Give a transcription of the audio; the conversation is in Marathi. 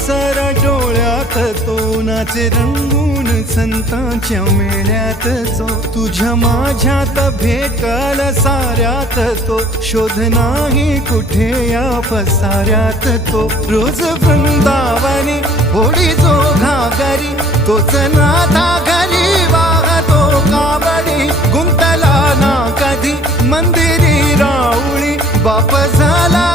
सारा डोळ्यात तो नाचे रंगून संतांच्या मेळ्यात जो तुझ्या माझ्यात भेटल साऱ्यात तो शोध नाही कुठे या पसाऱ्यात तो रोज वृंदावनी होडी जो घागरी तोच नाथा घरी वाहतो कावडी गुंतला ना कधी मंदिरी राऊळी बाप झाला